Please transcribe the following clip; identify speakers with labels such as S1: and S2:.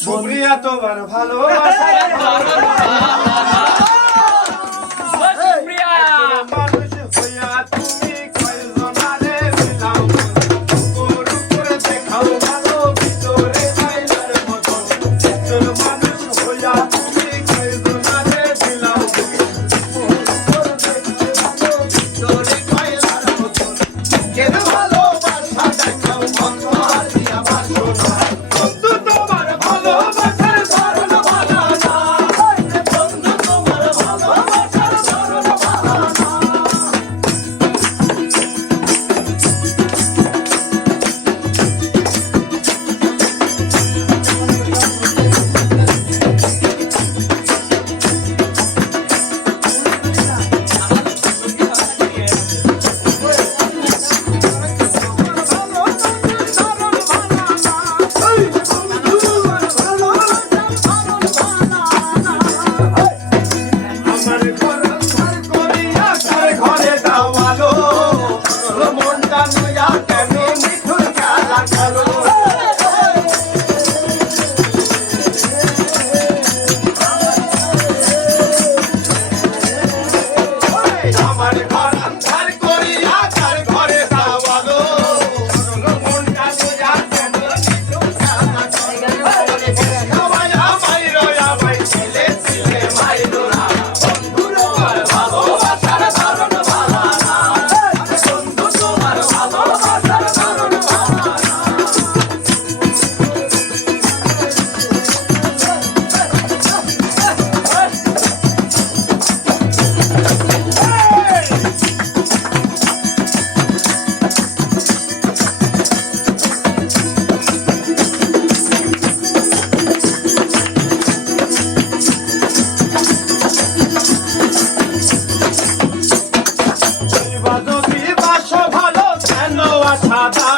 S1: সুপ্রিয়া তোমার ভালোবাসা। But it ta ta